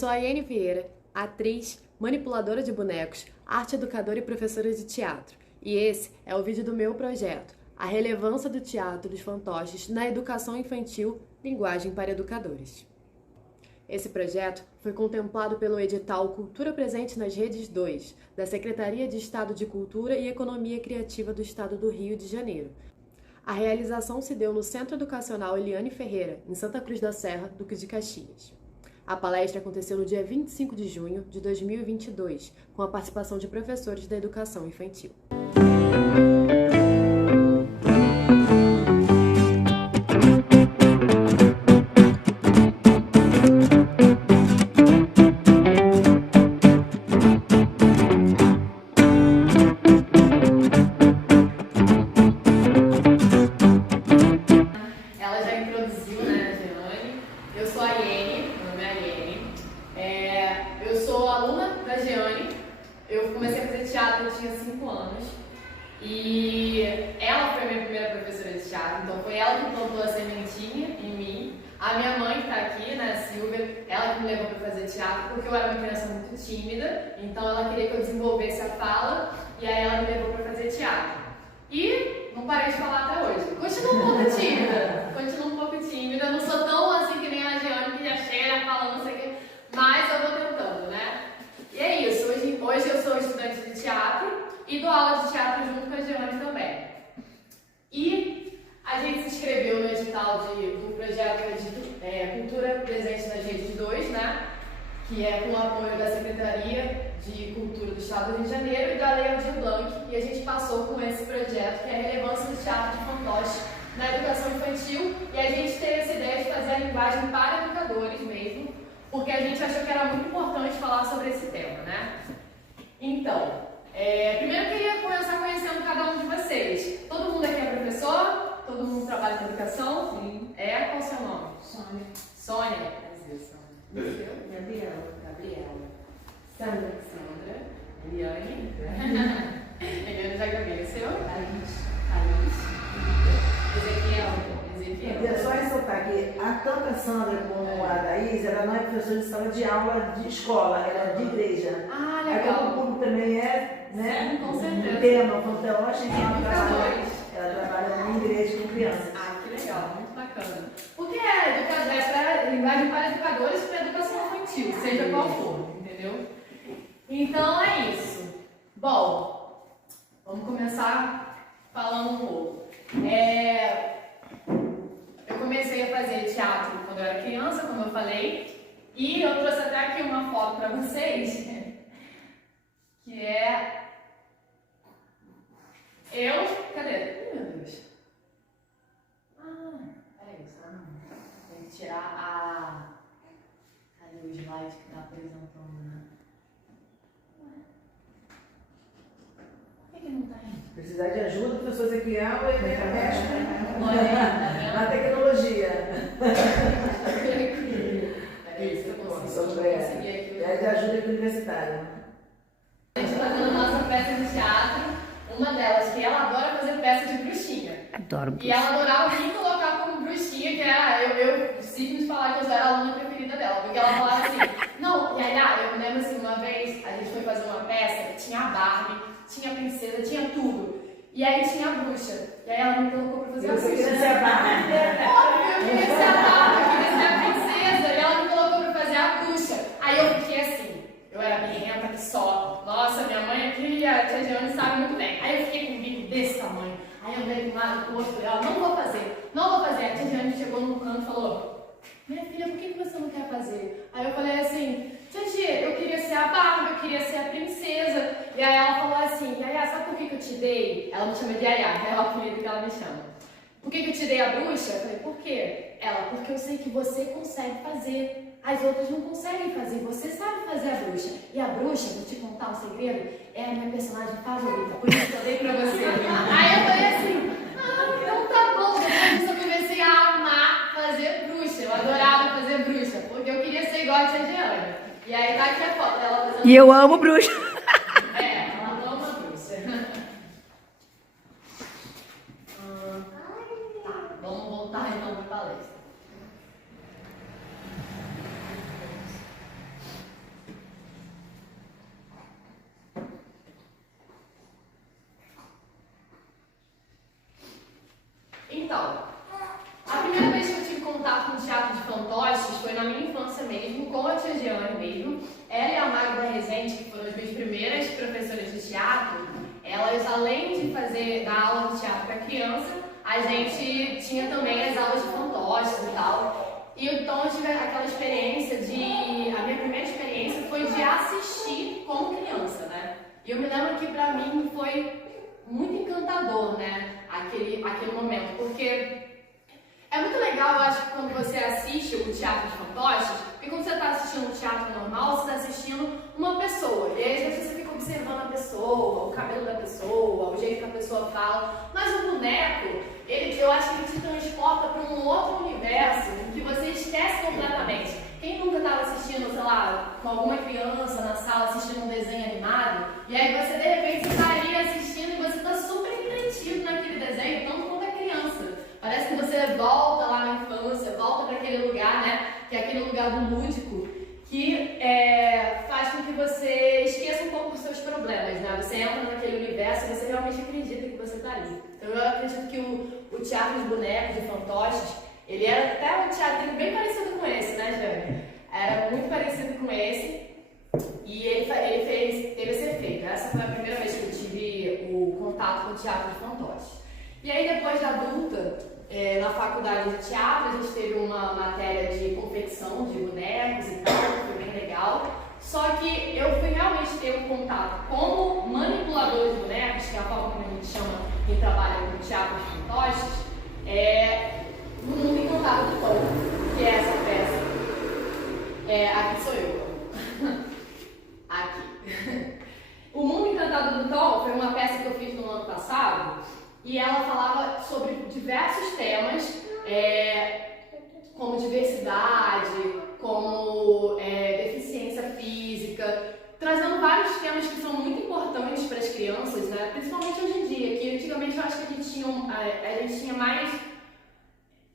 sou a Iene Vieira, atriz, manipuladora de bonecos, arte educadora e professora de teatro. E esse é o vídeo do meu projeto, A Relevância do Teatro dos Fantoches na Educação Infantil, Linguagem para Educadores. Esse projeto foi contemplado pelo edital Cultura Presente nas Redes 2, da Secretaria de Estado de Cultura e Economia Criativa do Estado do Rio de Janeiro. A realização se deu no Centro Educacional Eliane Ferreira, em Santa Cruz da Serra, Duque de Caxias. A palestra aconteceu no dia 25 de junho de 2022, com a participação de professores da educação infantil. Ela já introduziu, né, a Jeane. Eu sou a Iene, meu nome é Iene. Eu sou aluna da Jeane. Eu comecei a fazer teatro, eu tinha 5 anos. E ela foi a minha primeira professora de teatro, então foi ela que plantou a sementinha em mim. A minha mãe que está aqui, né, a Silvia, ela que me levou para fazer teatro, porque eu era uma criança muito tímida, então ela queria que eu desenvolvesse a fala, e aí ela me levou para fazer teatro. E não parei de falar até hoje. Continuo um pouco tímida, não sou tão assim que nem a Jeane, que já chega falando não sei o que, mas eu vou tentando, né? E é isso, hoje eu sou estudante de teatro e dou aula de teatro junto com a Jeane também. E a gente se inscreveu no edital do projeto de Cultura Presente nas Redes 2, né? Que é com o apoio da Secretaria de Cultura do Estado do Rio de Janeiro e da Lei Aldir Blanc, e a gente passou com esse projeto, que é a relevância do teatro de fantoche na educação infantil, e a gente teve essa ideia de fazer a linguagem para educadores mesmo, porque a gente achou que era muito importante falar sobre esse tema, né? Então, primeiro eu queria começar conhecendo cada um de vocês. Todo mundo aqui é professor? Todo mundo trabalha na educação? Sim. Qual o seu nome? Sônia. Sônia? Prazer, Sônia. Gabriela. Sandra. Eliane. Eliane já gravei. O seu? Thaís. Ezequiel. É só ressaltar que tanto a Sandra como a Thaís, ela não é professora de sala de aula de escola, ela é de igreja. Ah, legal. Aí o público também né? Sim, com certeza. Um tema, fantoche, ela trabalha numa igreja com crianças. Ah, que legal, muito bacana. Porque é linguagem para educadores para educação infantil, seja qual for, entendeu? Então é isso. Bom, vamos começar falando um pouco. Eu comecei a fazer teatro quando eu era criança, como eu falei, e eu trouxe até aqui uma foto para vocês, que é eu. Cadê? Ih, meu Deus. Peraí, só não. Tem que tirar cadê o slide que tá apresentando, né? Por que não tá indo? Precisar de ajuda, o professor Ezequiel, ele é mestre Olha, na tecnologia. Peraí, se eu conseguir aqui. É de ajuda universitária. A gente tá fazendo a nossa peça de teatro, uma delas, que ela adora fazer peça de bruxinha. Adoro E ela adorava me colocar como bruxinha, que era, eu simples falar que eu era a aluna preferida dela, porque ela falava assim, não, e aí, eu me lembro assim, uma vez a gente foi fazer uma peça, tinha a Barbie, tinha a princesa, tinha tudo. E aí tinha a bruxa. E aí ela me colocou pra fazer a bruxa. Você queria ser a Barbie? Óbvio, eu queria ser a Barbie, eu queria ser a princesa. E ela me colocou pra fazer a bruxa. Aí eu fiquei assim, eu era birrenta que só. Nossa, minha mãe aqui, a tia Jeane sabe muito bem. Aí eu fiquei com um bico desse tamanho. Aí eu andei de um lado pro outro, ela, não vou fazer. A tia Jeane chegou num canto e falou, minha filha, por que você não quer fazer? Aí eu falei assim, tia, eu queria ser a Barbie, eu queria ser a princesa. E aí ela falou assim, Yaya, sabe por que eu te dei? Ela me chama de Yaya, é o apelido que ela me chama. Por que eu te dei a bruxa? Eu falei, por quê? Ela, porque eu sei que você consegue fazer. As outras não conseguem fazer, você sabe fazer a bruxa. E a bruxa, vou te contar um segredo, é a minha personagem favorita, por isso que eu dei pra você. Aí eu falei assim, então tá bom. Depois disso eu comecei a amar fazer bruxa. Eu adorava fazer bruxa, porque eu queria ser igual a tia Jeane. E aí tá aqui a foto dela fazendo. E eu amo bruxa. Ela ama bruxa. Tá, vamos voltar então pra palestra. Então, a primeira vez que eu tive contato com o teatro de fantoches foi na minha infância mesmo, com a tia Jeane mesmo. Ela e a Magda Rezende, que foram as minhas primeiras professoras de teatro, elas, além de dar aula de teatro para criança, a gente tinha também as aulas de fantoches e tal. E então eu tive aquela experiência a minha primeira experiência foi de assistir como criança, né? E eu me lembro que pra mim foi muito encantador, né? Aquele momento, porque é muito legal, eu acho, que quando você assiste o teatro de fantoches, porque quando você está assistindo um teatro normal, você está assistindo uma pessoa, e aí às vezes você fica observando a pessoa, o cabelo da pessoa, o jeito que a pessoa fala, mas o boneco, eu acho que ele te transporta para um outro universo que você esquece completamente. Quem nunca estava assistindo, sei lá, com alguma criança na sala assistindo um desenho animado, e aí você de repente está ali assistindo e você está super entretido naquele desenho, tanto quanto a criança. Parece que você volta lá na infância, volta para aquele lugar, né? Que é aquele lugar do lúdico, que faz com que você esqueça um pouco dos seus problemas, né? Você entra naquele universo e você realmente acredita que você está ali. Então eu acredito que o teatro dos bonecos, de fantoches, ele era até um teatro bem parecido com esse, né, Jane? Era muito parecido com esse e ele teve esse efeito. Essa foi a primeira vez que eu tive o contato com o teatro de fantoches. E aí depois da adulta, na faculdade de teatro, a gente teve uma matéria de confecção de bonecos e tal, que foi bem legal. Só que eu fui realmente ter um contato como manipulador de bonecos, que é a forma como a gente chama quem trabalha com teatro de fantoches, no Mundo Encantado do Tom, que é essa peça. Aqui sou eu. Aqui. O Mundo Encantado do Tom foi uma peça que eu fiz no ano passado e ela falava sobre diversos temas, como diversidade, como deficiência física, trazendo vários temas que são muito importantes para as crianças, né? Principalmente hoje em dia, que antigamente eu acho que a gente tinha mais...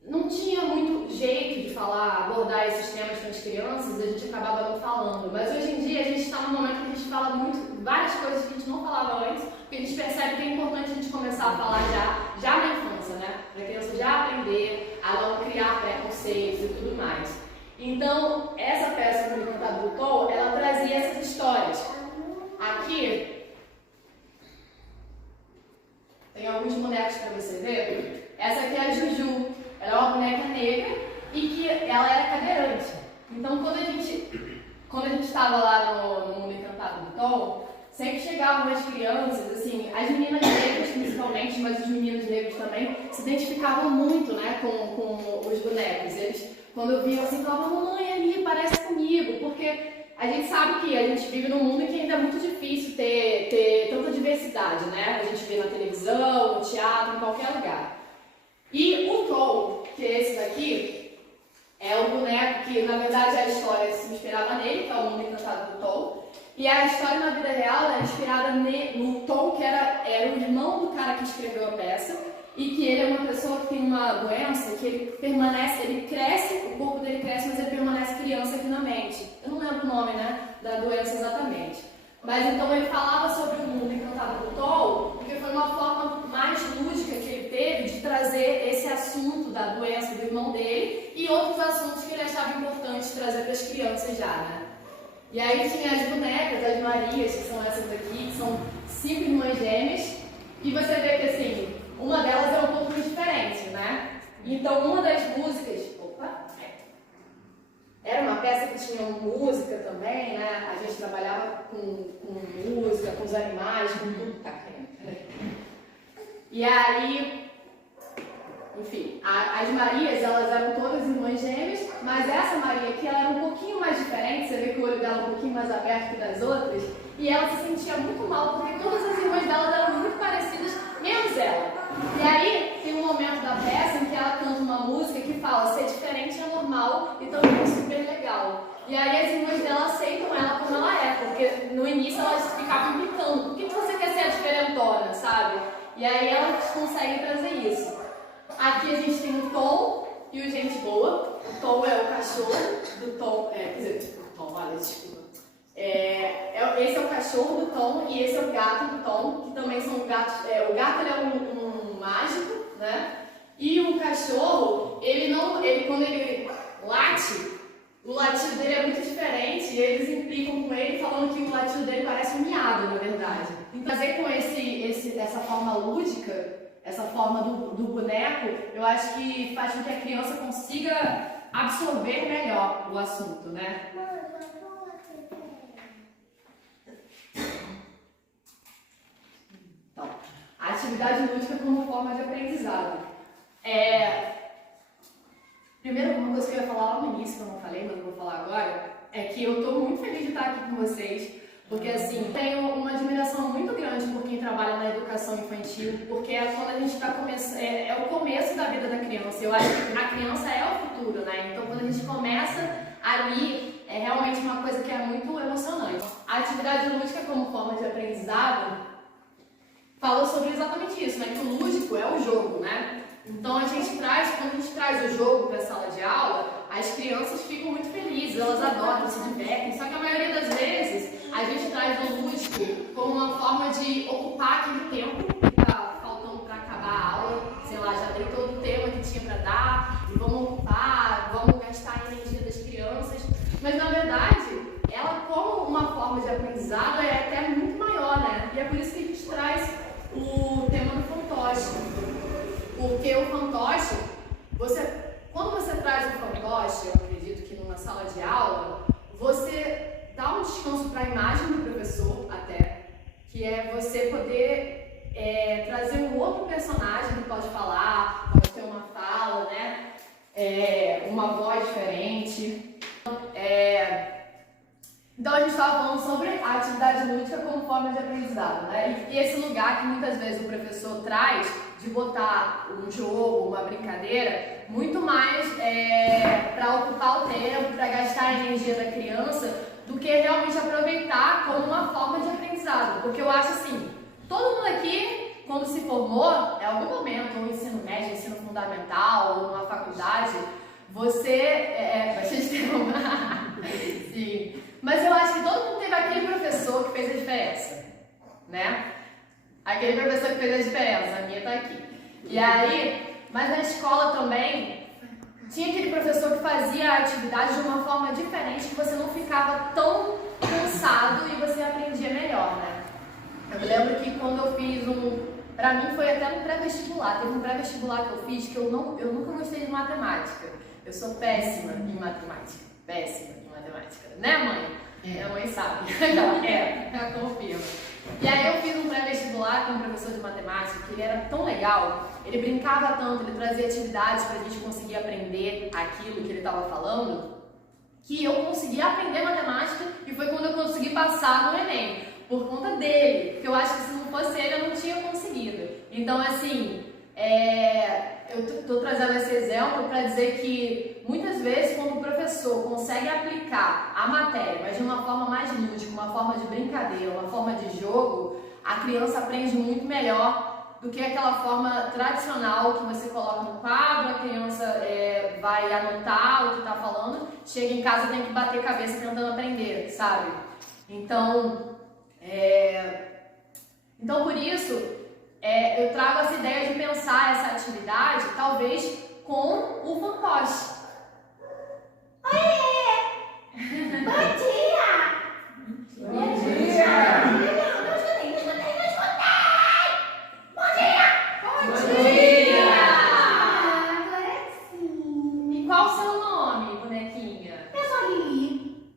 Não tinha muito jeito de abordar esses temas com as crianças, a gente acabava não falando. Mas hoje em dia a gente está num momento que a gente fala várias coisas que a gente não falava antes, porque a gente percebe que é importante a gente começar a falar já na infância, né? Para a criança já aprender a não criar preconceitos e tudo mais. Então, essa peça do Encantado do Tom, ela trazia essas histórias. Aqui tem alguns bonecos para você ver. Essa aqui é a Juju. Ela é uma boneca negra e que ela era cadeirante. Então, quando a gente estava lá no Mundo Encantado do Tom, sempre chegavam as crianças, assim, as meninas negras principalmente, mas os meninos negros também, se identificavam muito, né, com os bonecos. Eles, quando viam assim, falavam, mamãe, ali, parece comigo, porque a gente sabe que a gente vive num mundo em que ainda é muito difícil ter tanta diversidade, né? A gente vê na televisão, no teatro, em qualquer lugar. E o Tom, que é esse daqui, é o boneco que, na verdade, a história se inspirava nele, que é o Mundo Encantado do Tom. E a história na vida real é inspirada no Tom, que era o irmão do cara que escreveu a peça, e que ele é uma pessoa que tem uma doença que ele cresce, o corpo dele cresce, mas ele permanece criança aqui na mente. Eu não lembro o nome, né, da doença exatamente. Mas então ele falava sobre o Mundo Encantado do Tom, porque foi uma forma mais lúdica que ele teve de trazer esse assunto da doença do irmão dele e outros assuntos que ele achava importante trazer para as crianças já, né? E aí tinha as bonecas, as Marias, que são essas aqui, que são 5 irmãs gêmeas, e você vê que assim, uma delas é um pouco diferente, né? Então uma das músicas, era uma peça que tinha música também, né? A gente trabalhava com música, com os animais, com tudo. E aí, enfim, as Marias, elas eram todas irmãs gêmeas, mas essa Maria aqui, ela era um pouquinho mais diferente, você vê que o olho dela é um pouquinho mais aberto que das outras, e ela se sentia muito mal, porque todas as irmãs dela eram muito parecidas, menos ela. E aí, tem um momento da peça em que ela canta uma música que fala, ser diferente é normal e também é super legal. E aí as irmãs dela aceitam ela como ela é, porque no início elas ficavam implicando, por que você quer ser a diferentona, sabe? E aí elas conseguem trazer isso. Aqui a gente tem o Tom e o Gente Boa. O Tom é o cachorro do Tom, desculpa. Esse é o cachorro do Tom e esse é o gato do Tom, que também são gatos. O gato ele é um mágico, né? E o cachorro, quando ele late, o latido dele é muito diferente e eles implicam com ele falando que o latido dele parece um miado, na verdade. Então, fazer com essa forma lúdica, essa forma do boneco, eu acho que faz com que a criança consiga absorver melhor o assunto, né? Então, a atividade lúdica como forma de aprendizado. Primeiro, uma coisa que eu ia falar lá no início, que eu não falei, mas eu vou falar agora, é que eu estou muito feliz de estar aqui com vocês, porque assim, tenho uma admiração muito grande por quem trabalha na educação infantil, porque é quando a gente está começando, é o começo da vida da criança. Eu acho que a criança é o futuro, né? Então, quando a gente começa ali, é realmente uma coisa que é muito emocionante. A atividade lúdica como forma de aprendizado fala sobre exatamente isso, né? Que o lúdico é o jogo, né? Então, quando a gente traz o jogo para a sala de aula, as crianças ficam muito felizes, elas adoram, se divertem, só que a maioria das vezes a gente traz o lúdico como uma forma de ocupar aquele tempo que está faltando para acabar a aula, sei lá, já dei todo o tema que tinha para dar, e vamos ocupar, vamos gastar a energia das crianças, mas na verdade, ela como uma forma de aprendizado é até muito maior, né? E é por isso que a gente traz o tema do fantoche. Porque o fantoche, quando você traz o fantoche, eu acredito que numa sala de aula, você dá um descanso para a imagem do professor até, que é você poder trazer um outro personagem que pode falar, pode ter uma fala, né? Uma voz diferente. Então a gente estava falando sobre a atividade lúdica como forma de aprendizado, né? E esse lugar que muitas vezes o professor traz de botar um jogo, uma brincadeira, muito mais para ocupar o tempo, para gastar a energia da criança, do que realmente aproveitar como uma forma de aprendizado. Porque eu acho assim, todo mundo aqui, quando se formou, em algum momento, no ensino médio, ensino fundamental, ou numa faculdade, Sim. Mas eu acho que todo mundo teve aquele professor que fez a diferença, né? Aquele professor que fez a diferença, a minha tá aqui. E aí, mas na escola também, tinha aquele professor que fazia a atividade de uma forma diferente, que você não ficava tão cansado e você aprendia melhor, né? Eu me lembro que quando eu fiz pra mim foi até no pré-vestibular, teve um pré-vestibular que eu fiz que eu nunca gostei de matemática. Eu sou péssima em matemática, né, mãe? Minha mãe sabe, ela confirma. E aí eu fiz um pré-vestibular com um professor de matemática que ele era tão legal, ele brincava tanto, ele trazia atividades pra gente conseguir aprender aquilo que ele estava falando, que eu consegui aprender matemática e foi quando eu consegui passar no Enem, por conta dele, porque eu acho que se não fosse ele eu não tinha conseguido. Então assim, eu estou trazendo esse exemplo para dizer que muitas vezes quando o professor consegue aplicar a matéria, mas de uma forma mais lúdica, uma forma de brincadeira, uma forma de jogo, a criança aprende muito melhor do que aquela forma tradicional que você coloca no quadro, a criança vai anotar o que está falando, chega em casa e tem que bater cabeça tentando aprender, sabe? Então por isso, eu trago essa ideia de pensar essa atividade, talvez, com o fantoche. Oiê! Bom dia! Bom dia! Agora sim! E qual o seu nome, bonequinha? Eu sou a Lili.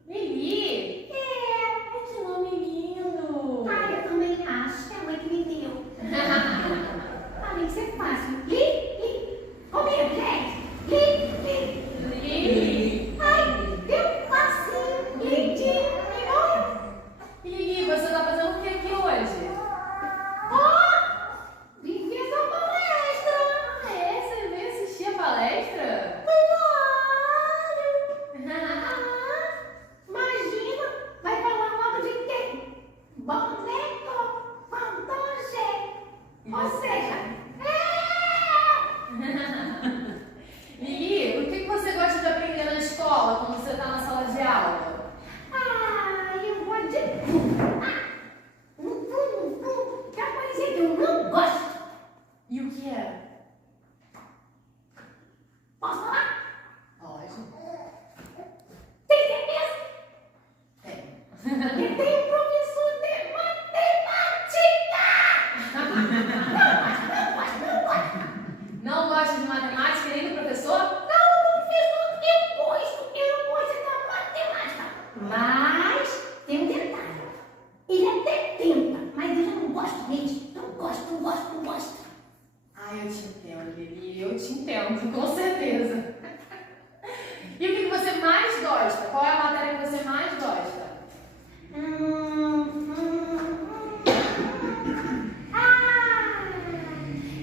Lili? Ai, que nome lindo! Ah, eu também acho que é a mãe que me deu. Além de ser fácil. Li. Comigo, gente. Li. Lili? Ai, deu um passinho lindinho. Lili, você tá fazendo o que aqui hoje? Vim ver sua palestra. Ah, você veio assistir a palestra? Imagina, vai falar logo de quê? Boneco, fantoche. Ou seja, Lili, o que você gosta de aprender na escola quando você tá na sala de aula? eu vou de que é uma coisa que eu não gosto. E o que é? entendo, Lili. Eu te entendo, com certeza. E o que você mais gosta? Qual é a matéria que você mais gosta?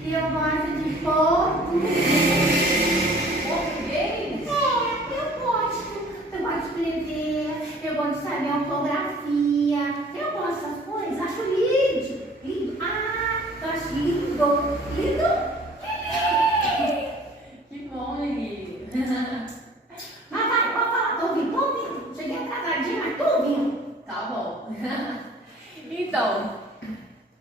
Eu gosto de português. Português? Eu gosto. Eu gosto de escrever, eu gosto de saber ortografia. Eu gosto dessas coisas, acho lindo. Lindo. Eu acho lindo. Lindo? Que bom, Lili. Mas vai, pode falar, tô ouvindo. Cheguei atrasadinha, mas tô ouvindo. Tá bom. Então,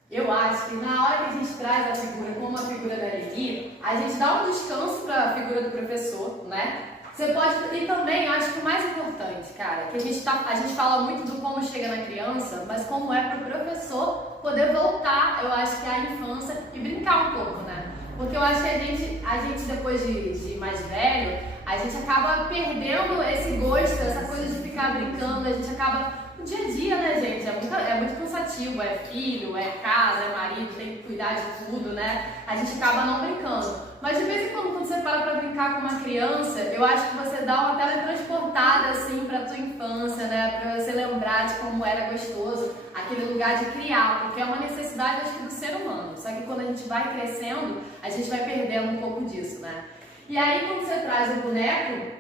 eu acho que na hora que a gente traz a figura como a figura da Lili, a gente dá um descanso para a figura do professor, né? Você pode, e também, eu acho que o mais importante, cara, que a gente fala muito do como chega na criança, mas como é para o professor poder voltar, eu acho que à infância e brincar um pouco, né? Porque eu acho que a gente depois de mais velho, a gente acaba perdendo esse gosto, essa coisa de ficar brincando, a gente acaba no dia a dia, né, gente? É muito cansativo, é filho, é casa, é marido, tem que cuidar de tudo, né? A gente acaba não brincando. Mas de vez em quando você para brincar com uma criança, eu acho que você dá uma teletransportada, assim, pra tua infância, né? Pra você lembrar de como era gostoso aquele lugar de criar, porque é uma necessidade, acho que, do ser humano. Só que quando a gente vai crescendo, a gente vai perdendo um pouco disso, né? E aí, quando você traz o boneco,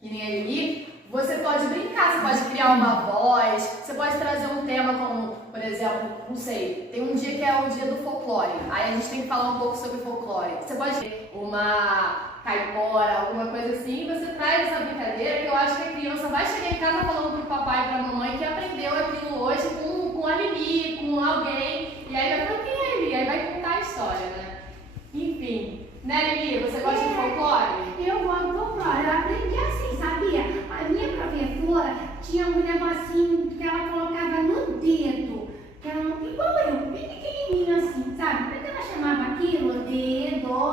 que nem a Lili, você pode brincar, você pode criar uma voz, você pode trazer um tema como, por exemplo, não sei, tem um dia que é o dia do folclore, aí a gente tem que falar um pouco sobre folclore. Você pode ter uma caipora, alguma coisa assim, e você traz essa brincadeira que eu acho que a criança vai chegar em casa falando pro papai e pra mamãe que aprendeu aquilo hoje com a Lili, com alguém, e aí vai falar, quem é a Lili? Aí vai contar a história, né? Enfim. Né, Lili? Você gosta de folclore? Eu gosto de folclore. Eu aprendi assim, sabia? A minha professora tinha um negocinho que ela colocava no dedo. Que era igual eu, bem pequenininho assim, sabe? Como é que ela chamava aquilo? Dedoche.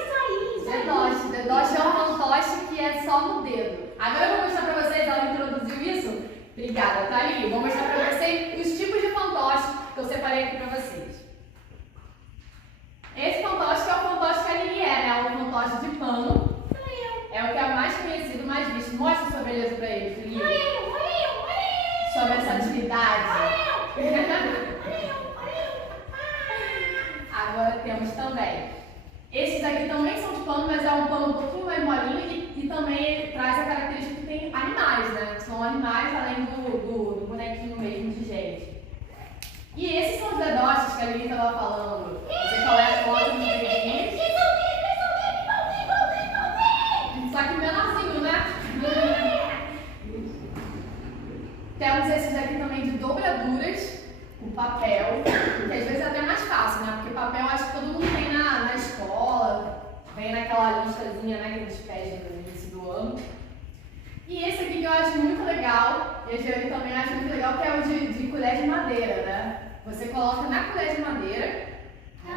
Isso aí. Dedoche. Dedoche é um fantoche que é só no dedo. Agora eu vou mostrar pra vocês, ela introduziu isso? Obrigada, tá, Lili? Vou mostrar pra vocês os tipos de fantoche que eu separei aqui pra vocês. Esse fantoche que é o fantoche que a Lili é, né? O fantoche de pano. É o que é mais conhecido, mais visto. Mostra sua beleza pra ele, Lili. Sua versatilidade. Agora temos também. Esses aqui também são de pano, mas é um pano um pouquinho mais molinho e também traz a característica que tem animais, né? São animais além do bonequinho mesmo de gente. E esses são os dedoches que a Lili estava falando. Você coleta fotos de brinquedos. Só que menorzinho, né? Temos esses aqui também de dobraduras, com papel, que às vezes é até mais fácil, né? Porque papel acho que todo mundo tem na escola, vem naquela listazinha, né, que a gente pede no início do ano. E esse aqui que eu acho muito legal, e a Jeane também acha muito legal, que é o de colher de madeira, né? Você coloca na colher de madeira. É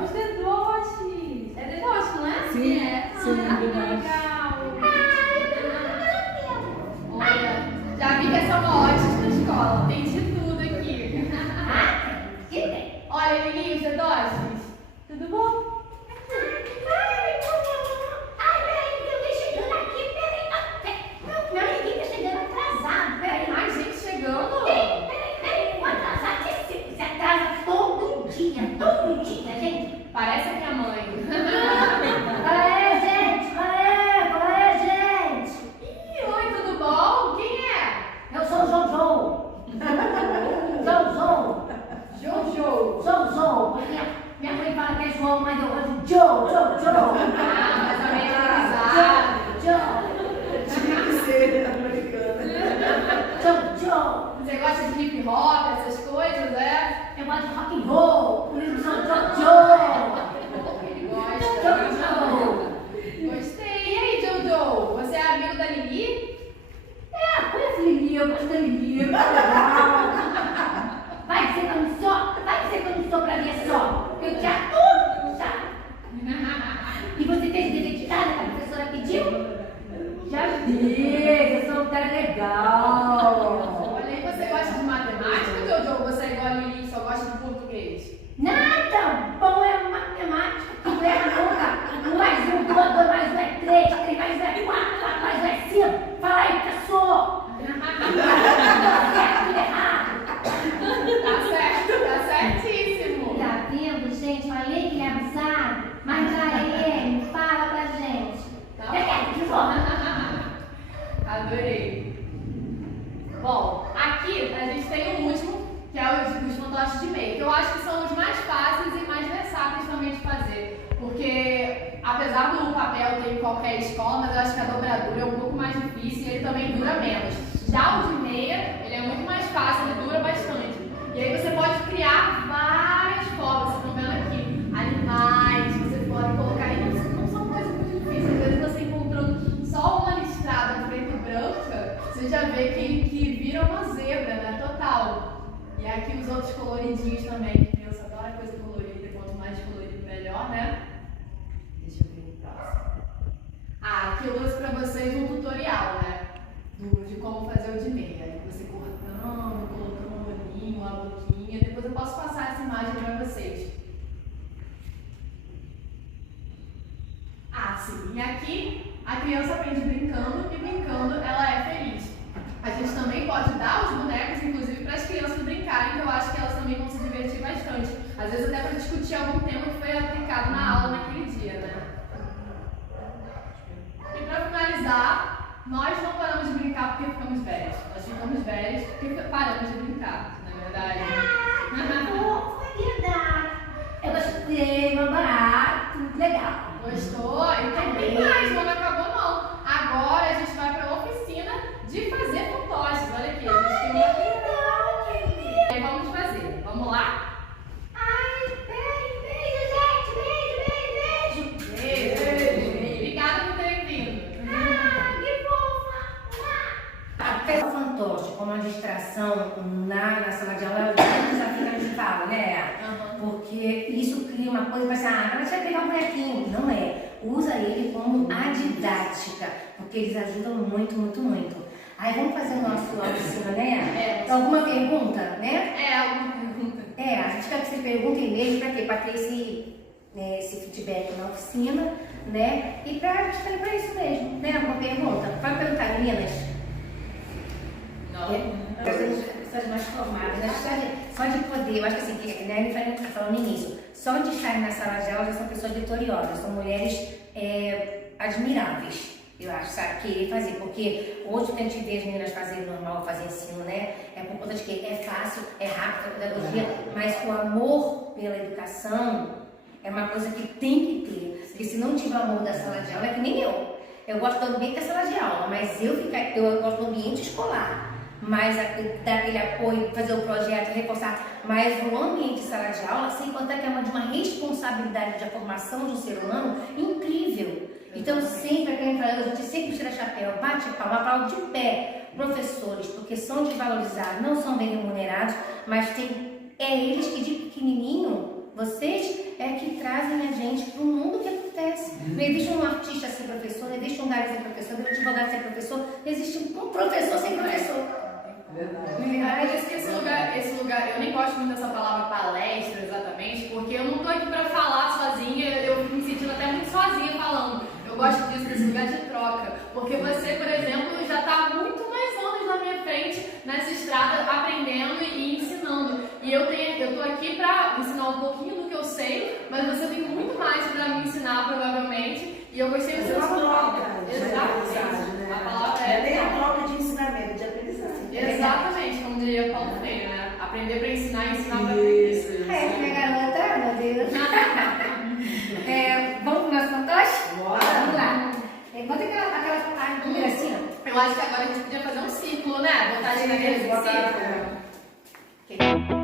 os dedoches. É dedoche, não é? Sim, é. sim, Que legal. Olha, já vi que essa é uma ótima escola. Tem de tudo aqui. Olha, Lili, os dedoches. Tudo bom? Meu amiguinho tá chegando atrasado, peraí. Mais gente chegando. Peraí, atrasado, você atrasa todo dia, gente. Parece a minha mãe. Qual é, gente? Ih, oi, tudo bom? Quem é? Eu sou o Jojo. Jojo, porque minha mãe fala que é João, mas eu gosto de Joe. Ah, mas a minha Joe. Tinha que ser americana. Joe. Você gosta de hip hop, essas coisas, é? Eu gosto de rock and roll, por isso eu sou Jojo. Ele gosta. Jojo. Gostei. E aí, Jojo? Você é amigo da Lili? Conhece Lili, eu gosto da Lili, é legal. Vai dizer que eu não sou pra mim é só. Eu te amo, sabe? E você fez o dever de casa que a professora pediu? Já fiz, eu sou um cara legal. Olha aí, você gosta de matemática, Jojo? Ou você é igual a Lili, só gosta de português? Nada, é a escola, mas eu acho que a dobradura é um pouco mais difícil e ele também dura menos. Já o de meia, ele é muito mais fácil, ele dura bastante. E aí você pode criar várias formas, vocês estão vendo aqui, animais, você pode colocar, e não são coisas muito difíceis, às vezes você encontrando só uma listrada preta e branca, você já vê que vira uma zebra, né, total. E aqui os outros coloridinhos também, que criança adora coisa colorida, quanto mais colorido melhor, né? Deixa eu ver o próximo. Aqui eu trouxe pra vocês um tutorial, né, de como fazer o de meia. Aí você cortando, colocando um olhinho, uma boquinha, depois eu posso passar essa imagem pra vocês. Sim, e aqui a criança aprende brincando e brincando ela é feliz. A gente também pode dar os bonecos, inclusive, para as crianças brincarem, que eu acho que elas também vão se divertir bastante. Às vezes até para discutir algum tema que foi aplicado na aula naquele dia, né? E para finalizar, nós não paramos de brincar porque ficamos velhos. Nós ficamos velhos porque paramos de brincar, na verdade. Foi verdade. Eu gostei, meu barato, muito legal. Gostou? Então tem mais, não acabou não. Agora a gente vai para a oficina de fazer fantoches. Olha aqui, a gente tem uma... Vamos fazer. Vamos lá? Ai, beijo, gente. Beijo. Obrigada por terem vindo. Que fofa. A peça fantoche como uma distração na sala de aula é o grande desafio que a gente fala, né? Porque isso cria uma coisa, mas a gente vai pegar um bonequinho. Não é. Usa ele como a didática, porque eles ajudam muito, muito, muito. Aí vamos fazer o nosso oficina, né? Então, alguma pergunta, né? Alguma pergunta. A gente quer que vocês perguntem mesmo para quê? Para ter esse feedback na oficina, né? E para isso mesmo, né? Alguma pergunta? Pode perguntar, meninas. Não. Pessoas mais formadas, né? Só de poder, eu acho que assim, né, a gente falou no início, só de estarem na sala de aula já são pessoas vitoriosas, são mulheres admiráveis, eu acho, sabe, querer fazer, porque hoje o que a gente vê as meninas fazerem normal, fazer ensino, né, é por conta de que é fácil, é rápido a pedagogia, mas o amor pela educação é uma coisa que tem que ter, porque se não tiver o amor da sala de aula, é que nem eu. Eu gosto do ambiente da sala de aula, mas eu gosto do ambiente escolar. Mas dar aquele apoio, fazer o projeto, reforçar, mas no ambiente de sala de aula, sem contar que é de uma responsabilidade da formação de um ser humano incrível. Então, sempre, a gente sempre tira chapéu, bate palma, aplaude de pé, professores, porque são desvalorizados, não são bem remunerados, mas eles que de pequenininho, vocês que trazem a gente para o mundo que acontece. Não existe um artista sem professor, não existe um garoto sem professor, não existe um advogado sem professor, não existe um professor sem professor. Verdade. Esse lugar, eu nem gosto muito dessa palavra palestra exatamente, porque eu não tô aqui pra falar sozinha, eu me sentindo até muito sozinha falando. Eu gosto disso, desse lugar de troca, porque você, por exemplo, já tá muito mais anos na minha frente nessa estrada aprendendo e ensinando. E eu tô aqui pra ensinar um pouquinho do que eu sei, mas você tem muito mais pra me ensinar provavelmente. E eu gostei do seu troca. Exatamente. A palavra é a troca de ensinamento, de aprendizagem. Exatamente, como diria Paulo Freire, né? Aprender pra ensinar e ensinar pra aprender. Minha garota, meu Deus. Vamos pro nosso fantoche? Bora. Vamos lá. Bota aquela primeira assim, ó. Eu acho que agora a gente podia fazer um círculo, né? Botar a gente naquele círculo.